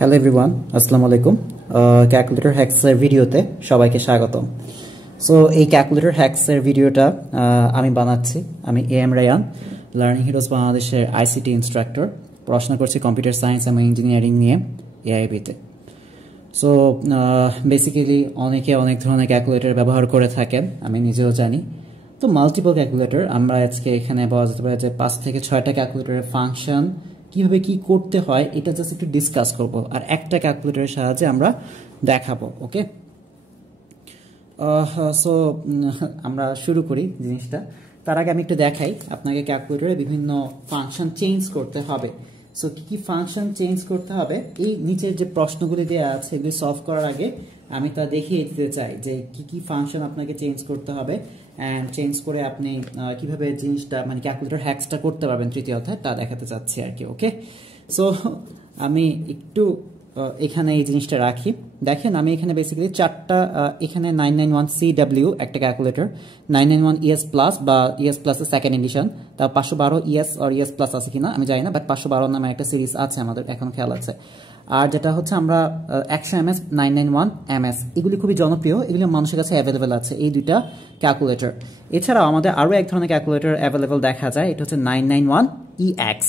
Hello everyone, আসসালামু আলাইকুম। Calculator হ্যাকসের ভিডিওতে সবাইকে স্বাগতম। সো এই ক্যালকুলেটর হ্যাকসের ভিডিওটা আমি বানাচ্ছি। আমি এম রায়ান, লার্নিং হিরোজ বাংলাদেশের আইসিটি ইনস্ট্রাক্টর। পড়াশোনা করছি কম্পিউটার সায়েন্স এবং ইঞ্জিনিয়ারিং নিয়ে এআইবিতে। সো বেসিক্যালি অনেকে অনেক ধরনের ক্যালকুলেটর ব্যবহার করে থাকেন, আমি নিজেও জানি। তো মাল্টিপল ক্যালকুলেটর আমরা আজকে এখানে বলা যেতে পারে যে 5 থেকে 6টা ক্যালকুলেটরের ফাংশন কিভাবে কি করতে হয় এটা জাস্ট একটু ডিসকাস করব, আর একটা ক্যালকুলেটরের সাহায্যে আমরা দেখাবো। ওকে, সো আমরা শুরু করি জিনিসটা। তার আগে আমি একটু দেখাই আপনাকে ক্যালকুলেটরে বিভিন্ন ফাংশন চেঞ্জ করতে হবে। সো কি কি ফাংশন চেঞ্জ করতে হবে এই নিচের যে প্রশ্নগুলি দেওয়া আছে এগুলি সলভ করার আগে আমি তা দেখিয়ে দিতে চাই যে কি কি ফাংশন আপনাকে চেঞ্জ করতে হবে অ্যান্ড চেঞ্জ করে আপনি কিভাবে জিনিসটা মানে ক্যালকুলেটর হ্যাক্সটা করতে পারবেন তৃতীয় অধ্যায় তা দেখাতে চাচ্ছি আর কি। ওকে, সো আমি একটু এখানে এই জিনিসটা রাখি। দেখেন আমি এখানে বেসিক্যালি চারটা এখানে 991CW একটা ক্যালকুলেটর, 991ES প্লাস বা ES প্লাসের সেকেন্ড এডিশন, তার 512 ES আর ES প্লাস আছে কিনা আমি জানি না, বাট 512 নামে একটা সিরিজ আছে আমাদের এখন খেয়াল আছে। আর যেটা হচ্ছে আমরা 100MS 991MS, এগুলি খুবই জনপ্রিয়, এগুলি মানুষের কাছে অ্যাভেলেবেল আছে এই দুইটা ক্যালকুলেটর। এছাড়াও আমাদের আরও এক ধরনের ক্যালকুলেটর অ্যাভেলেবেল দেখা যায়, এটা হচ্ছে 991EX।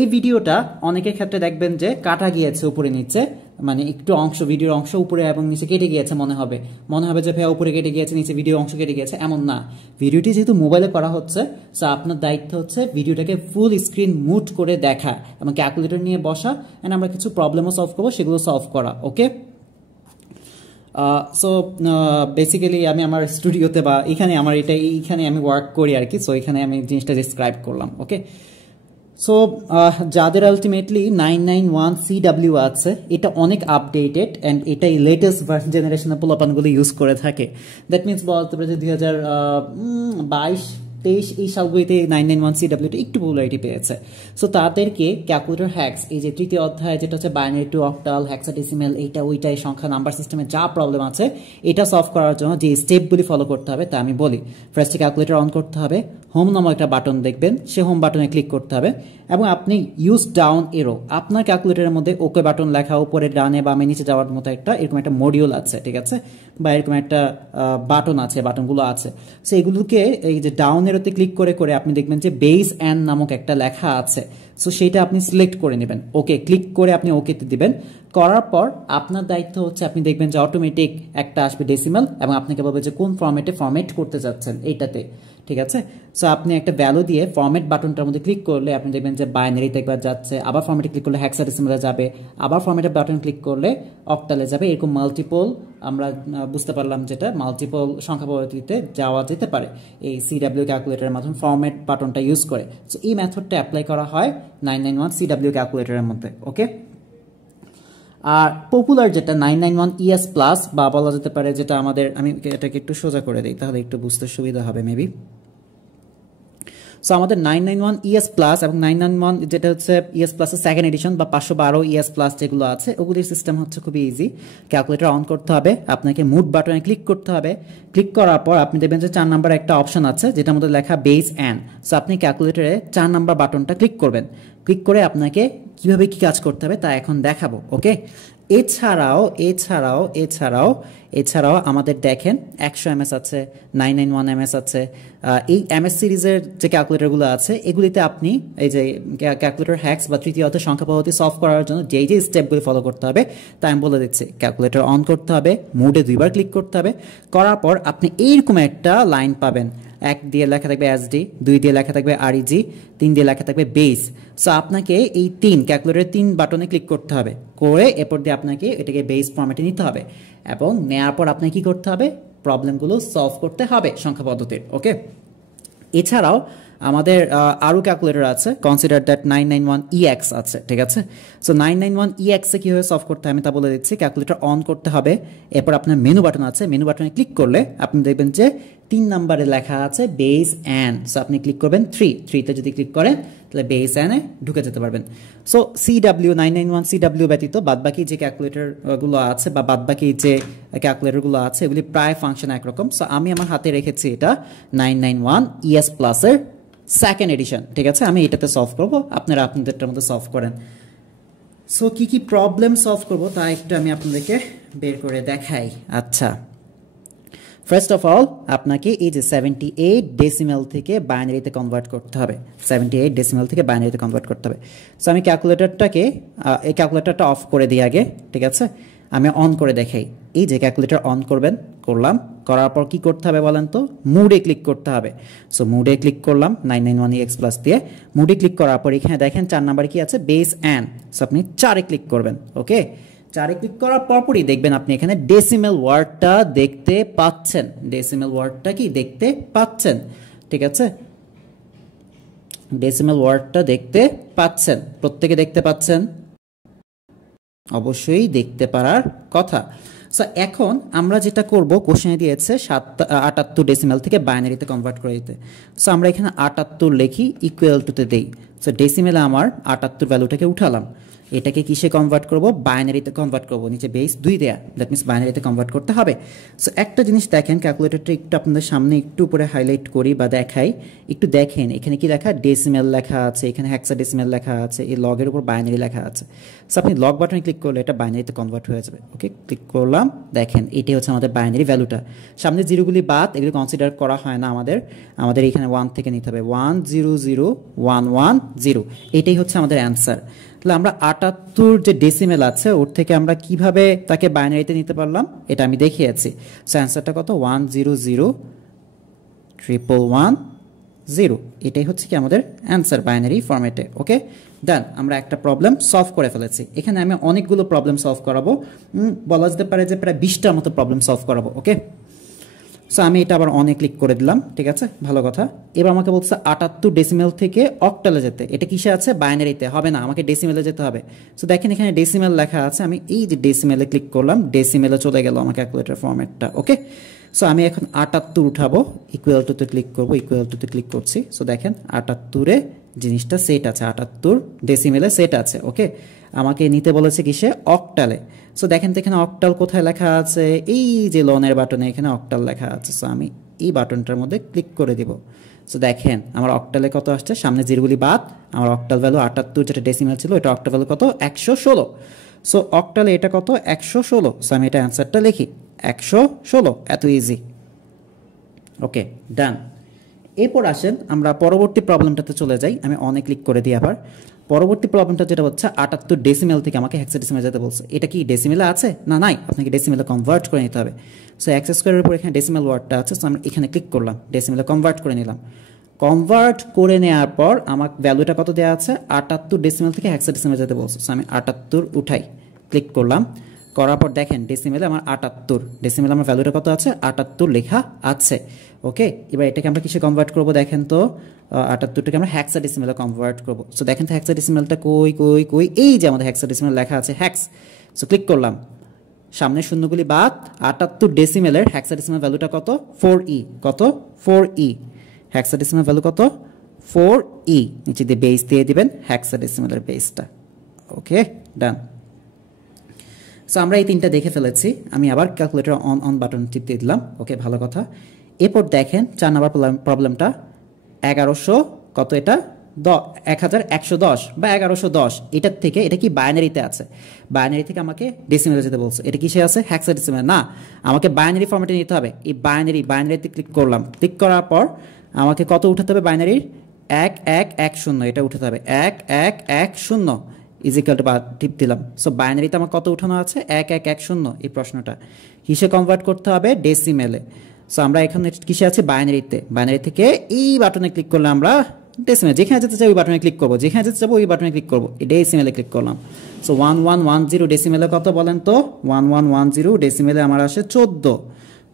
এই ভিডিওটা অনেকের ক্ষেত্রে দেখবেন যে কাটা গিয়েছে উপরে নিচে, মানে একটু অংশ ভিডিওর অংশ উপরে এবং নিচে কেটে গিয়েছে, মনে হবে যে ভাইয়া উপরে কেটে গিয়েছে নিচে ভিডিওর অংশ কেটে গিয়েছে, এমন না। ভিডিওটি যেহেতু মোবাইলে করা হচ্ছে সো আপনার দায়িত্ব হচ্ছে ভিডিওটাকে ফুল স্ক্রিন মুট করে দেখা এবং ক্যালকুলেটর নিয়ে বসা, এন্ড আমরা কিছু প্রবলেমও সলভ করবো, সেগুলো সলভ করা। ওকে, সো বেসিক্যালি আমি আমার স্টুডিওতে বা এখানে আমার এইখানে আমি ওয়ার্ক করি আর কি। সো এখানে আমি জিনিসটা ডিসক্রাইব করলাম। ওকে, সো যাদের আলটিমেটলি 991CW আছে এটা অনেক আপডেটেড অ্যান্ড এটাই লেটেস্ট জেনারেশনের পোলাপানগুলো ইউজ করে থাকে। দ্যাট মিনস বলতে পারে যে 2022-23 এই সালগুলিতে 991CW একটু পপুলারিটি পেয়েছে। সো তাদেরকে ক্যালকুলেটর হ্যাক্স এই যে তৃতীয় অধ্যায় যেটা হচ্ছে বাইনারি টু অক্টাল, হেক্সাডেসিমাল, এইটা ওইটা এই সংখ্যা নাম্বার সিস্টেমে যা প্রবলেম আছে এটা সলভ করার জন্য যে স্টেপগুলি ফলো করতে হবে তা আমি বলি। ফার্স্টে ক্যালকুলেটর অন করতে হবে, হোম নামক একটা বাটন দেখবেন, সে হোম বাটনে ক্লিক করতে হবে এবং আপনি ইউজ ডাউন এরো, আপনার ক্যালকুলেটরের মধ্যে ওকে বাটন লেখা উপরে ডানে বামে নিচে যাওয়ার মতো এরকম একটা মডিউল আছে, ঠিক আছে, বা এরকম একটা বাটন আছে, বাটনগুলো আছে। সো এগুলোকে এই যে ডাউন এরোতে ক্লিক করে করে আপনি দেখবেন যে বেস এন নামক একটা লেখা আছে। সো সেইটা আপনি সিলেক্ট করে নেবেন, ওকে ক্লিক করে আপনি ওকেতে দিবেন। করার পর আপনার দায়িত্ব হচ্ছে আপনি দেখবেন যে অটোমেটিক একটা আসবে ডেসিমাল এবং আপনাকে বলবে যে কোন ফরম্যাটে ফরম্যাট করতে যাচ্ছেন এইটাতে, ঠিক আছে। সো আপনি একটা ভ্যালু দিয়ে ফরম্যাট বাটনটার মধ্যে ক্লিক করলে আপনি দেখবেন যে বাইনারিতে একবার যাচ্ছে, আবার ফরম্যাটে ক্লিক করলে হেক্সাডেসিমালে যাবে, আবার ফরম্যাটের বাটন ক্লিক করলে অক্টালে যাবে। এরকম মাল্টিপল আমরা বুঝতে পারলাম যেটা মাল্টিপল সংখ্যা পদ্ধতিতে যাওয়া যেতে পারে এই CW ক্যালকুলেটরের মাধ্যমে ফরম্যাট বাটনটা ইউজ করে। সো এই মেথডটা অ্যাপ্লাই করা হয় 991CW ক্যালকুলেটরের মধ্যে। ওকে, আর পপুলার যেটা 991ES প্লাস বা বলা যেতে পারে যেটা আমাদের, আমি এটাকে একটু সোজা করে দিই তাহলে একটু বুঝতে সুবিধা হবে মেবি। সো আমাদের 991ES প্লাস এবং 991 যেটা হচ্ছে ES প্লাসের সেকেন্ড এডিশন বা 512 ES প্লাস যেগুলো আছে ওগুলির সিস্টেম হচ্ছে খুবই ইজি। ক্যালকুলেটর অন করতে হবে, আপনাকে মুড বাটনে ক্লিক করতে হবে। ক্লিক করার পর আপনি দেখবেন যে 4 নাম্বার একটা অপশন আছে যেটার মধ্যে লেখা বেস এন। সো আপনি ক্যালকুলেটরে 4 নাম্বার বাটনটা ক্লিক করবেন। ক্লিক করে আপনাকে কিভাবে কি কাজ করতে হবে তা এখন দেখাবো। ওকে, এছাড়াও আমাদের দেখেন 100MS আছে, 991MS আছে। এই MS সিরিজের যে ক্যালকুলেটরগুলো আছে এগুলিতে আপনি এই যে ক্যালকুলেটর হ্যাক্স বা তৃতীয় অধ্যায় সংখ্যা পদ্ধতি সলভ করার জন্য যে স্টেপগুলি ফলো করতে হবে তা আমি বলে দিচ্ছি। ক্যালকুলেটর অন করতে হবে, মোডে 2বার ক্লিক করতে হবে। করার পর আপনি এইরকম একটা লাইন পাবেন, 1 দিয়ে লেখা থাকবে SD, 2 দিয়ে লেখা থাকবে REG, 3 দিয়ে লেখা থাকবে বেস। সো আপনাকে এই ক্যালকুলেটরের 3 বাটনে ক্লিক করতে হবে, করে এরপর দিয়ে আপনাকে এটাকে বেস ফরম্যাটে নিতে হবে এবং নেওয়ার পর আপনাকে কি করতে হবে, প্রবলেমগুলো সলভ করতে হবে সংখ্যা পদ্ধতির। ওকে, এছাড়াও আমাদের আরও ক্যালকুলেটর আছে, কনসিডার দ্যাট 991EX আছে, ঠিক আছে। সো 991EX এ কীভাবে সলভ করতে হবে আমি তা বলে দিচ্ছি। ক্যালকুলেটর অন করতে হবে, এরপর আপনার মেনু বাটন আছে, মেনু বাটনে ক্লিক করলে আপনি দেখবেন যে 3 নাম্বারে লেখা আছে বেস এন। সো আপনি ক্লিক করবেন 3তে যদি ক্লিক করেন তাহলে বেস এনে ঢুকে যেতে পারবেন। সো 991CW ব্যতীত বাদবাকি যে ক্যালকুলেটরগুলো আছে বা বাদবাকি যে ক্যালকুলেটরগুলো আছে এগুলি প্রায় ফাংশন একরকম। সো আমি আমার হাতে রেখেছি এটা 991ES প্লাসের সেকেন্ড এডিশন, ঠিক আছে। আমি এটাতে সলভ করবো, আপনারা আপনাদেরটার মধ্যে সলভ করেন। সো কি প্রবলেম সলভ করব তা একটু আমি আপনাদেরকে বের করে দেখাই। আচ্ছা, ফার্স্ট অফ অল আপনাকে এই যে 78 ডেসিমেল থেকে বাইনারিতে কনভার্ট করতে হবে। 78 ডেসিমেল থেকে বাইনারিতে কনভার্ট করতে হবে। সো আমি এই ক্যালকুলেটরটা অফ করে দিই আগে, ঠিক আছে? আমি অন করে দেখাই। এই যে ক্যালকুলেটর অন করলাম, করার পর কি করতে হবে বলেন তো? মুডে ক্লিক করতে হবে। সো মুডে ক্লিক করলাম 991EX প্লাস দিয়ে। মুডে ক্লিক করার পর এখানে দেখেন 4 নাম্বার কি আছে? Base an. সো আপনি 4-এ ক্লিক করবেন। ওকে, 4-এ ক্লিক করার পরপরই দেখবেন আপনি এখানে ডেসিমেল ওয়ার্ডটা দেখতে পাচ্ছেন। ডেসিমেল ওয়ার্ডটা কি দেখতে পাচ্ছেন, ঠিক আছে? ডেসিমেল ওয়ার্ডটা দেখতে পাচ্ছেন, প্রত্যেকে দেখতে পাচ্ছেন? অবশ্যই দেখতে পারার কথা। সো এখন আমরা যেটা করব, কোশ্চেনে দিয়েছে 78 ডেসিমেল থেকে বাইনারিতে কনভার্ট করে দিতে। সো আমরা এখানে 78 লিখি, ইকুয়াল টুতে দেই। সো ডেসিমেলে আমার 78 ভ্যালুটাকে উঠালাম, এটাকে কিসে কনভার্ট করব? বাইনারিতে কনভার্ট করব। নিচে বেস 2 দেয়া, দ্যাট মিনস বাইনারিতে কনভার্ট করতে হবে। সো একটা জিনিস দেখেন, ক্যালকুলেটরটা একটু আপনাদের সামনে একটু উপরে হাইলাইট করি বা দেখাই, একটু দেখেন এখানে কি লেখা? ডেসিমেল লেখা আছে, এখানে হেক্সাডেসিমেল লেখা আছে, এই লগের উপর বাইনারি লেখা আছে। সো আপনি লগ বাটনে ক্লিক করলে এটা বাইনারিতে কনভার্ট হয়ে যাবে। ওকে, ক্লিক করলাম, দেখেন এটাই হচ্ছে আমাদের বাইনারি ভ্যালুটা। সামনে জিরোগুলি বাদ, এগুলো কনসিডার করা হয় না আমাদের এখানে 1 থেকে নিতে হবে। 100110, এটাই হচ্ছে আমাদের অ্যান্সার। তাহলে আমরা 78 যে ডেসিমেল আছে ওর থেকে আমরা কিভাবে তাকে বাইনারিতে নিতে পারলাম এটা আমি দেখিয়েছি। সো অ্যান্সারটা কত? 10011110। এটাই হচ্ছে কি আমাদের অ্যান্সার বাইনারি ফরম্যাটে। ওকে, ডান। আমরা একটা প্রবলেম সলভ করে ফেলেছি। এখানে আমি অনেকগুলো প্রবলেম সলভ করাবো, বলা যেতে পারে যে প্রায় 20টার মতো প্রবলেম সলভ করাবো। ওকে, সো আমি এটা আবার অনে ক্লিক করে দিলাম, ঠিক আছে, ভালো কথা। এবার আমাকে বলছে 78 ডেসিমেল থেকে অক্টালে যেতে। এটা কিসে আছে? বাইনারিতে। হবে না, আমাকে ডেসিমেলে যেতে হবে। সো দেখেন এখানে ডেসিমেল লেখা আছে, আমি এই যে ডেসিমেলে ক্লিক করলাম, ডেসিমেলে চলে গেল আমার ক্যালকুলেটর ফরম্যাটটা। ওকে, সো আমি এখন 78 উঠাবো, ইকুয়াল টুতে ক্লিক করবো, ইকুয়াল টুতে ক্লিক করছি। সো দেখেন 78-এ জিনিসটা সেট আছে, 78 ডেসিমেলে সেট আছে। ওকে, আমাকে নিতে বলেছে কিসে? অক্টালে। সো দেখেন তো এখানে অক্টাল কোথায় লেখা আছে? এই যে লনের বাটনে এখানে অক্টাল লেখা আছে। সো আমি এই বাটনটার মধ্যে ক্লিক করে দিব। সো দেখেন আমার অক্টালে কত আসছে? সামনে জিরোগুলি বাদ, আমার অক্টাল ভ্যালু 78 যেটা ডেসিমেল ছিল, এটা অক্টাল ভ্যালু কত? 116। সো অক্টালে এটা কত? 116। সো আমি এটা অ্যান্সারটা লিখি 116, এত ইজি। ওকে, ডান। এরপর আসেন আমরা পরবর্তী প্রবলেমটাতে চলে যাই। আমি অনেক ক্লিক করে দিই আবার। পরবর্তী প্রবলেমটা যেটা হচ্ছে 78 ডেসিমেল থেকে আমাকে হেক্সাডেসিমেলে যেতে বলছে। এটা কি ডেসিমেলে আছে? না, নাই, আপনাকে ডেসিমেলে কনভার্ট করে নিতে হবে। সো এক্স স্কোয়ারের উপর এখানে ডেসিমেল ওয়ার্ডটা আছে। সো আমরা এখানে ক্লিক করলাম, ডেসিমেলে কনভার্ট করে নিলাম। কনভার্ট করে নেওয়ার পর আমার ভ্যালুটা কত দেওয়া আছে? 78 ডেসিমেল থেকে হেক্সাডেসিমেলে যেতে বলছে। সো আমি 78 উঠাই, ক্লিক করলাম। করার পর দেখেন ডেসিমেলে আমার 78, ডেসিমেলে আমার ভ্যালুটা কত আছে? 78 লেখা আছে। ওকে, এবার এটাকে আমরা কিসে কনভার্ট করব? দেখেন তো 78টাকে আমরা হেক্সাডেসিমেলে কনভার্ট করব। সো দেখেন তো হেক্সাডেসিমেলটা কই? এই যে আমাদের হেক্সাডেসিমেল লেখা আছে হেক্স। সো ক্লিক করলাম, সামনে শূন্যগুলি বাদ, 78 ডেসিমেলের হেক্সাডেসিমেল ভ্যালুটা কত? 4e। কত? 4e। হেক্সাডেসিমেল ভ্যালু কত? 4e। নিচে দিয়ে বেস দিয়ে দিবেন হেক্সাডেসিমেলের বেসটা। ওকে, ডান। সো আমরা এই তিনটা দেখে ফেলেছি। আমি আবার ক্যালকুলেটর অন বাটন টিপ দিয়ে দিলাম। ওকে, ভালো কথা। এরপর দেখেন 4 নাম্বার প্রবলেমটা 1100 কত? এটা 1110 বা 1110। এটার থেকে এটা কি বাইনারিতে আছে? বাইনারি থেকে আমাকে ডেসিমেলে যেতে বলছে। এটা কিসে আছে? হেক্সাডেসিমেলে। না, আমাকে বাইনারি ফরম্যাটে নিতে হবে। এই বাইনারিতে ক্লিক করলাম। ক্লিক করার পর আমাকে কত উঠাতে হবে? বাইনারির 1110, এটা উঠাতে হবে। 1110 ইজিক্যাল টু টিপ দিলাম। সো বাইনারিতে আমার কত উঠানো আছে? 1110। এই প্রশ্নটা কিসে কনভার্ট করতে হবে? ডেসিমেলে। সো আমরা এখানে কিসে আছে? বাইনারিতে। বাইনারি থেকে এই বাটনে ক্লিক করলে আমরা ডেসিমেল, যেখানে যেতে চাই ওই বাটনে ক্লিক করবো, যেখানে যেতে চাবো ওই বাটনে ক্লিক করবো। এই ডেসিমেলে ক্লিক করলাম। সো 1110 ডেসিমেলে কত বলেন তো? 1110 ডেসিমেলে আমার আসে 14।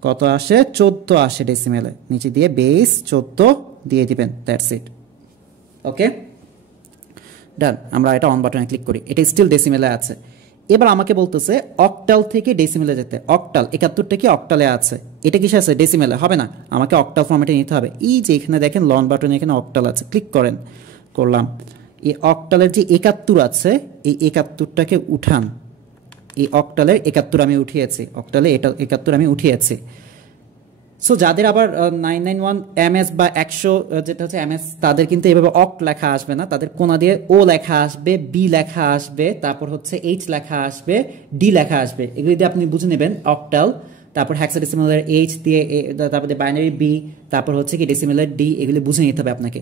কত আসে? 14 আসে ডেসিমেলে। নিচে দিয়ে বেস 14 দিয়ে দিবেন, দ্যাটস ইট। ওকে, ডান। আমরা এটা অন বাটনে ক্লিক করি, এটা স্টিল ডেসিমেলে আছে। এবার আমাকে বলতেছে অক্টাল থেকে ডেসিমেলে যেতে। অক্টাল 71টা কি অক্টালে আছে? এটা কিসে আছে? ডেসিমেলে। হবে না, আমাকে অক্টাল ফরম্যাটে নিতে হবে। এই যে এখানে দেখেন লন বাটনে এখানে অক্টাল আছে, ক্লিক করেন। করলাম। এই অক্টালের যে 71 আছে, এই 71টাকে উঠান। এই অক্টালের 71 আমি উঠিয়েছি, অক্টালে এটা 71 আমি উঠিয়েছি। সো যাদের আবার 991 MS বা 100 যেটা হচ্ছে MS, তাদের কিন্তু এভাবে অক্ট লেখা আসবে না, তাদের কোনা দিয়ে ও লেখা আসবে, বি লেখা আসবে, তারপর হচ্ছে এইচ লেখা আসবে, ডি লেখা আসবে। এগুলি দিয়ে আপনি বুঝে নেবেন অক্টাল, তারপর হেক্সাডেসিমালের এইচ দিয়ে, তারপর বাইনারি বি, তারপর হচ্ছে কি ডেসিমেলের ডি, এগুলি বুঝে নিতে হবে আপনাকে।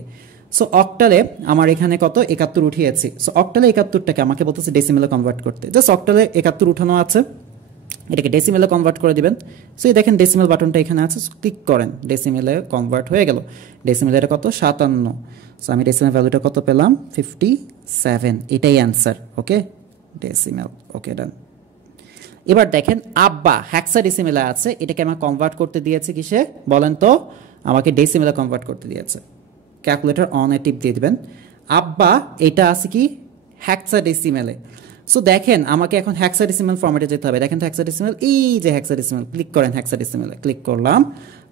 সো অক্টালে আমার এখানে কত 71 উঠিয়েছি। সো অক্টালে 71টাকে আমাকে বলতেছে ডেসিমেলে কনভার্ট করতে। জাস্ট অক্টালে 71 উঠানো আছে, এটাকে ডেসিমেলে কনভার্ট করে দিবেন। সো এই দেখেন ডেসিমেল বাটনটা এখানে আছে, ক্লিক করেন, ডেসিমেলে কনভার্ট হয়ে গেল। ডেসিমেলের কত 57। সো আমি ডেসিমেল ভ্যালুটা কত পেলাম 57, এটাই অ্যান্সার। ওকে, ডেসিমেল, ওকে ডান। এবার দেখেন আব্বা হেক্সাডেসিমেলে আছে, এটাকে আমাকে কনভার্ট করতে দিয়েছে কিসে বলেন তো, আমাকে ডেসিমেলে কনভার্ট করতে দিয়েছে। ক্যালকুলেটর অন এ টিপ দিয়ে দিবেন। আব্বা এটা আছে কি হেক্সাডেসিমেলে। সো দেখেন আমাকে এখন হেক্সাডেসিমাল ফরম্যাটে যেতে হবে। দেখেন তো হেক্সাডেসিমাল, এই যে হেক্সাডেসিমাল, ক্লিক করেন হেক্সাডেসিমালে, ক্লিক করলাম,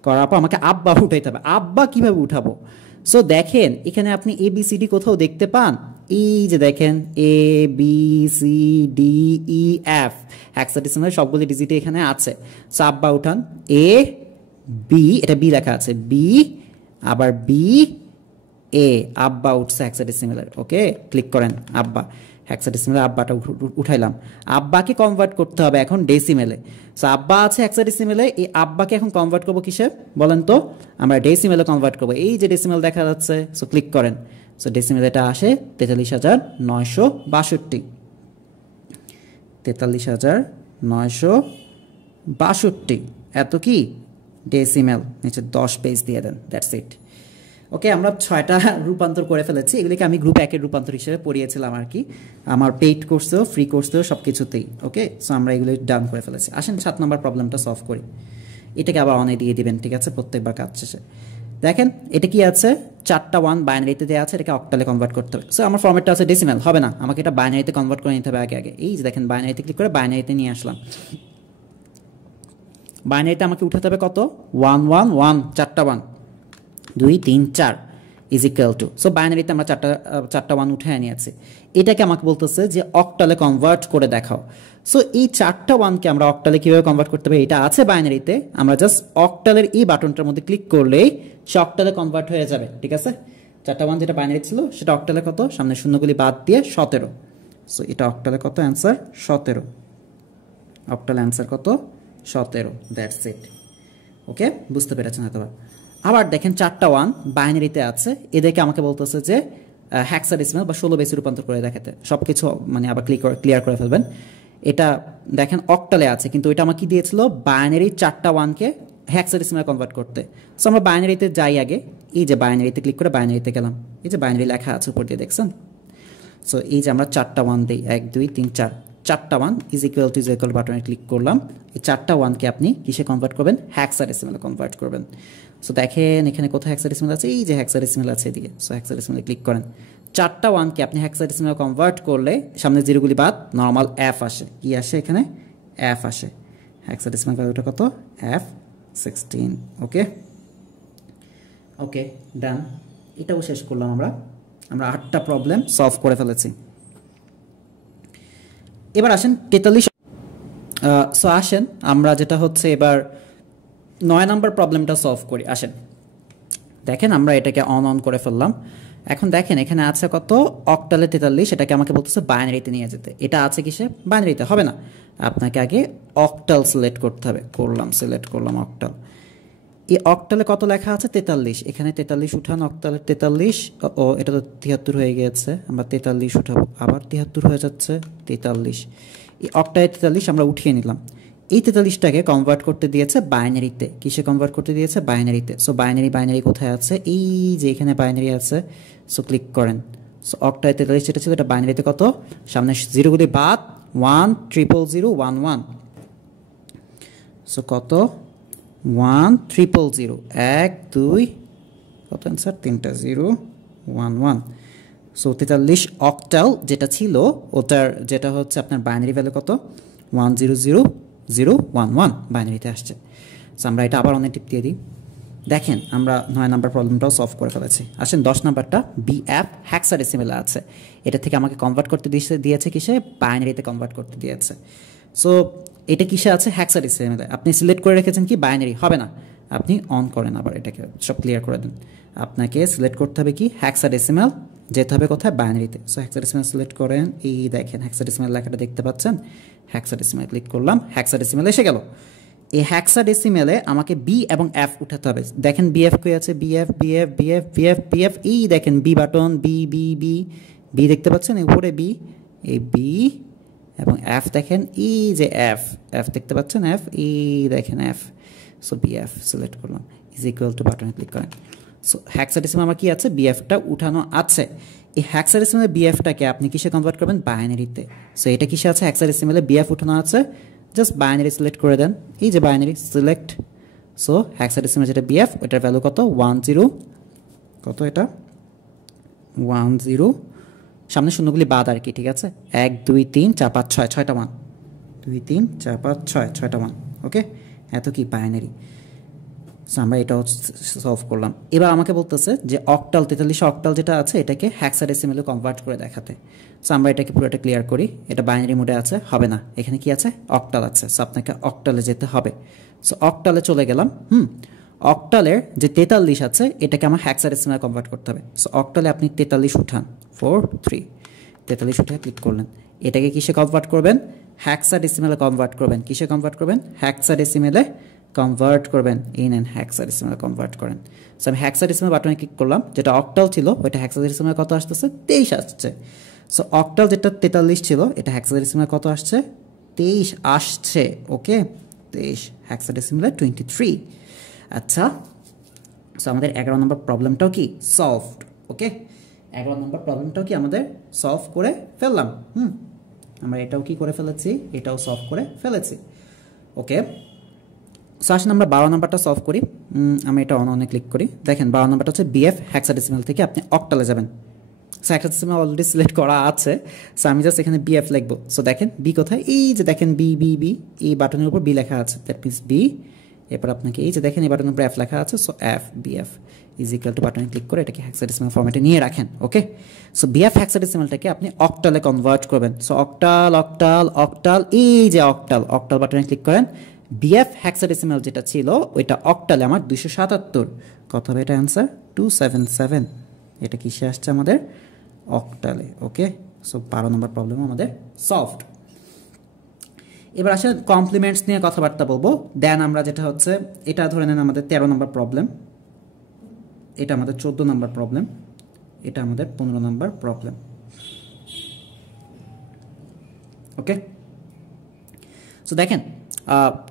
করার পর আমাকে আব্বা উঠাইতে হবে। আব্বা কিভাবে উঠাবো? সো দেখেন এখানে আপনি ABCD কোথাও দেখতে পান? এই যে দেখেন ABCDEF, হেক্সাডেসিমাল সবগুলি ডিজিটে এখানে আছে। সো আব্বা উঠান, AB, এটা বি লেখা আছে, বি আবার BA, আব্বা উঠছে হেক্সাডেসিমালের। ওকে, ক্লিক করেন আব্বা, হেক্সাডেসিমেলে আব্বাটা উঠাইলাম। আব্বাকে কনভার্ট করতে হবে এখন ডেসিমেলে। সো আব্বা আছে হেক্সাডেসিমেলে, এই আব্বাকে এখন কনভার্ট করবো কিসে বলেন তো, আমরা ডেসিমেলে কনভার্ট করবো। এই যে ডেসিমেল দেখা যাচ্ছে, সো ক্লিক করেন। সো ডেসিমেলে এটা আসে 43,962, 43,962, এত কি ডেসিমেল, নিচে 10 পেজ দিয়ে দেন, দ্যাটস ইট। ওকে, আমরা 6টা রূপান্তর করে ফেলেছি। এগুলিকে আমি গ্রুপ 1-এর রূপান্তর হিসেবে পড়িয়েছিলাম আর কি, আমার পেইড কোর্সেও ফ্রি কোর্সেও সব কিছুতেই। ওকে, সো আমরা এগুলি ডান করে ফেলেছি। আসেন 7 নম্বর প্রবলেমটা সলভ করি। এটাকে আবার অনে দিয়ে দিবেন, ঠিক আছে, প্রত্যেকবার কাজ শেষে। দেখেন এটা কি আছে, 4টা 1 বাইনারিতে দেওয়া আছে, এটাকে অক্টালে কনভার্ট করতে হবে। সো আমার ফরম্যাটটা আছে ডেসিমেল, হবে না, আমাকে এটা বাইনারিতে কনভার্ট করে নিতে হবে আগে। এই যে দেখেন বাইনারিতে ক্লিক করে বাইনারিতে নিয়ে আসলাম। বাইনারিতে আমাকে উঠাতে হবে কত, 1 1 1, 4টা 1, 2 3 4 ইজ ইকুয়াল টু। সো বাইনারিতে আমরা 4টা 1 উঠে নিয়েছি। এটাকে আমাকে বলতেছে যে অক্টালে কনভার্ট করে দেখাও। সো এই 4টা 1কে আমরা অক্টালে কীভাবে কনভার্ট করতে হবে, এটা আছে বাইনারিতে, আমরা জাস্ট অক্টালের এই বাটনটার মধ্যে ক্লিক করলেই সে অক্টালে কনভার্ট হয়ে যাবে, ঠিক আছে। 4টা 1 যেটা বাইনারি ছিল সেটা অক্টালে কত, সামনে শূন্যগুলি বাদ দিয়ে 17। সো এটা অক্টালে কত অ্যান্সার 17, অক্টাল অ্যান্সার কত 17, দ্যাটস ইট। ওকে, বুঝতে পেরেছেন হয়তো। আবার দেখেন 4টা 1 বাইনারিতে আছে, এদেরকে আমাকে বলতেছে যে হেক্সাডেসিমাল বা 16 বেসে রূপান্তর করে দেখাতে। সব কিছু মানে আবার ক্লিয়ার করে ফেলবেন। এটা দেখেন অক্টালে আছে, কিন্তু এটা আমাকে কি দিয়েছিল, বাইনারি 4টা 1কে হেক্সাডেসিমাল কনভার্ট করতে। সো আমরা বাইনারিতে যাই আগে, এই যে বাইনারিতে ক্লিক করে বাইনারিতে গেলাম, এই যে বাইনারি লেখা আছে উপর দিয়ে দেখছেন। সো এই যে আমরা 4টা 1 দিই, 1 2 3 4, 4টা 1 ইজ ইকুয়াল বাটনে ক্লিক করলাম। এই 4টা 1কে আপনি কিসে কনভার্ট করবেন, হেক্সাডেসিমালে কনভার্ট করবেন। সো দেখেন এখানে কোথায় হেক্সাডেসিমাল আছে, এই যে হেক্সাডেসিমাল আছে এদিকে। সো হেক্সাডেসিমালে ক্লিক করেন। 4টা 1কে আপনি হেক্সাডেসিমালে কনভার্ট করলে সামনে জিরোগুলি বাদ নর্মাল F আসে। কি আসে এখানে, F আসে। হেক্সাডেসিমাল ভ্যালুটা কত, F16। ওকে, ওকে ডান। এটাও শেষ করলাম আমরা 8টা প্রবলেম সলভ করে ফেলেছি। এবার আসেন 43। সো আসেন আমরা যেটা হচ্ছে এবার 9 নম্বর প্রবলেমটা সলভ করি। আসেন দেখেন আমরা এটাকে অন করে ফেললাম। এখন দেখেন এখানে আছে কত, অক্টালে 43, এটাকে আমাকে বলতেছে বাইনারিতে নিয়ে যেতে। এটা আছে কিসে, বাইনারিতে, হবে না, আপনাকে আগে অক্টাল সিলেক্ট করতে হবে। সিলেক্ট করলাম অক্টাল। এই অক্টালে কত লেখা আছে, 43, এখানে 43 উঠান, অক্টালে 43, ও এটা তো 73 হয়ে গিয়েছে, আমরা 43 উঠাবো, আবার 73 হয়ে যাচ্ছে, 43। এই অক্টালে 43 আমরা উঠিয়ে নিলাম। এই 43টাকে কনভার্ট করতে দিয়েছে বাইনারিতে। কিসে কনভার্ট করতে দিয়েছে, বাইনারিতে। সো বাইনারি কোথায় আছে, এই যে এখানে বাইনারি আছে। সো ক্লিক করেন। সো অক্টালে 43 যেটা ছিল এটা বাইনারিতে কত, সামনে জিরোগুলি বাদ 1 000 1 1। সো কত, 1 000 1 2, কত অ্যান্সার, 3টা 0 1 1। সো 43 অক্টাল যেটা ছিল ওটার যেটা হচ্ছে আপনার বাইনারি ভ্যালু কত, 1 0 0 0 1 1 বাইনারিতে আসছে। সো আমরা এটা আবার অনেক টিপ দিয়ে দিই। দেখেন আমরা 9 নম্বর প্রবলেমটাও সলভ করে ফেলেছি। আসেন 10 নম্বরটা, BF হেক্সাডেসিমেলে আছে, এটা থেকে আমাকে কনভার্ট করতে দিয়েছে কিসে, বাইনারিতে কনভার্ট করতে দিয়েছে। সো এটা কিসে আছে, হেক্সাডেসিমেলে। আপনি সিলেক্ট করে রেখেছেন কি বাইনারি, হবে না, আপনি অন করেন, আবার এটাকে সব ক্লিয়ার করে দেন। আপনাকে সিলেক্ট করতে হবে কি হেক্সাডেসিমাল, যেতে হবে কোথায় বাইনারিতে। সো হেক্সাডেসিমাল সিলেক্ট করেন, এই দেখেন হেক্সাডেসিমাল লেখাটা দেখতে পাচ্ছেন, হেক্সাডেসিমাল ক্লিক করলাম, হেক্সাডেসিমাল এসে গেল। এই হেক্সাডেসিমালে আমাকে বি এবং এফ উঠাতে হবে। দেখেন বিএফ কই আছে, BF BF BF BF BF, এই দেখেন B button, B B B B দেখতে পাচ্ছেন উপরে বি, এই বি এবং এফ দেখেন, এই যে এফ এফ দেখতে পাচ্ছেন, এফ এই দেখেন এফ। সো বিএফ সিলেক্ট করলাম, ইজ ইকুয়াল টু বাটনে ক্লিক করেন। সো হেক্সাডেসিমাল আমার কি আছে, বিএফটা উঠানো আছে। এই হেক্সাডেসিমালে বিএফটাকে আপনি কিসে কনভার্ট করবেন, বাইনারিতে। সো এটা কিসে আছে, হেক্সাডেসিমালে বিএফ উঠানো আছে, জাস্ট বাইনারি সিলেক্ট করে দেন, এই যে বাইনারি সিলেক্ট। সো হেক্সাডেসিমাল যেটা বিএফ ওটার ভ্যালু কত, 10, কত এটা 10, সামনে শূন্যগুলি বাদ আর কি, ঠিক আছে। 1 2 3 4 5 6, 6টা মান, 2 3 4 5 6, 6টা মান, ওকে। এত কি বাইনারি। সো আমরা এটাও সলভ করলাম। এবার আমাকে বলতেছে যে অক্টাল 43 অক্টাল যেটা আছে এটাকে হেক্সাডেসিমালে কনভার্ট করে দেখাতে। সো আমরা এটাকে পুরোটা ক্লিয়ার করি। এটা বাইনারি মোডে আছে, হবে না, এখানে কি আছে, অক্টাল আছে। সো আপনাকে অক্টালে যেতে হবে। সো অক্টালে চলে গেলাম। অক্টালের যে 43 আছে এটাকে আমার হেক্সাডেসিমালে কনভার্ট করতে হবে। সো অক্টালে আপনি 43 উঠান, 4 3, 43 উঠে ক্লিক করলেন। এটাকে কিসে কনভার্ট করবেন, হেক্সাডেসিমালে কনভার্ট করবেন। কিসে কনভার্ট করবেন, হেক্সাডেসিমালে কনভার্ট করবেন। এই নেন হেক্সাডেসিমালে কনভার্ট করেন। সো আমি হেক্সাডেসিমাল বাটনে ক্লিক করলাম, যেটা অক্টাল ছিল ওইটা হেক্সাডেসিমালে কত আসতেছে, 23 আসছে। সো অক্টাল যেটা 43 ছিল এটা হেক্সাডেসিমালে কত আসছে, 23 আসছে, ওকে 23, হেক্সাডেসিমালে 23। আচ্ছা, সো আমাদের 11 নম্বর প্রবলেমটাও কি সলভড, ওকে। 11 নম্বর প্রবলেমটাও কি আমাদের সলভ করে ফেললাম। আমরা এটাও কি করে ফেলেছি, এটাও সলভ করে ফেলেছি, ওকে। সো আসলে আমরা 12 নম্বরটা সলভ করি। আমি এটা অনে ক্লিক করি। দেখেন 12 নম্বরটা হচ্ছে বিএফ, হেক্সাডেসিমাল থেকে আপনি অক্টালে যাবেন। সো হেক্সাডেসিমাল অলরেডি সিলেক্ট করা আছে। সো আমি জাস্ট এখানে বিএফ লিখবো। সো দেখেন বি কোথায়, এই যে দেখেন বি বি বি, এই বাটনের উপর বি লেখা আছে, দ্যাট মিনস বি। এরপর আপনাকে এই যে দেখেন এই বাটনের উপর এফ লেখা আছে। So F BF is equal two বাটনে ক্লিক করে এটাকে হেক্সাডেসিমাল ফরম্যাটে নিয়ে রাখেন, ওকে। সো বিএফ হেক্সাডেসিমালটাকে আপনি অক্টালে কনভার্ট করবেন। সো অক্টাল অক্টাল অক্টাল, এই যে অক্টাল, অক্টাল বাটনে ক্লিক করেন। বিএফ হেক্সাডেসিমাল যেটা ছিল ওইটা অক্টালে আমার 277, কত হবে এটা অ্যান্সার, 277। এটা কিসে আসছে আমাদের, অক্টালে, ওকে। সো 12 নম্বর প্রবলেম আমাদের সলভড। এবার আসলে কমপ্লিমেন্টস নিয়ে কথাবার্তা বলবো। দেন আমরা যেটা হচ্ছে, এটা ধরে নেন আমাদের 13 নম্বর প্রবলেম, এটা আমাদের 14 নম্বর প্রবলেম, এটা আমাদের 15 নম্বর প্রবলেম, ওকে। সো দেখেন